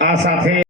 આ સાથે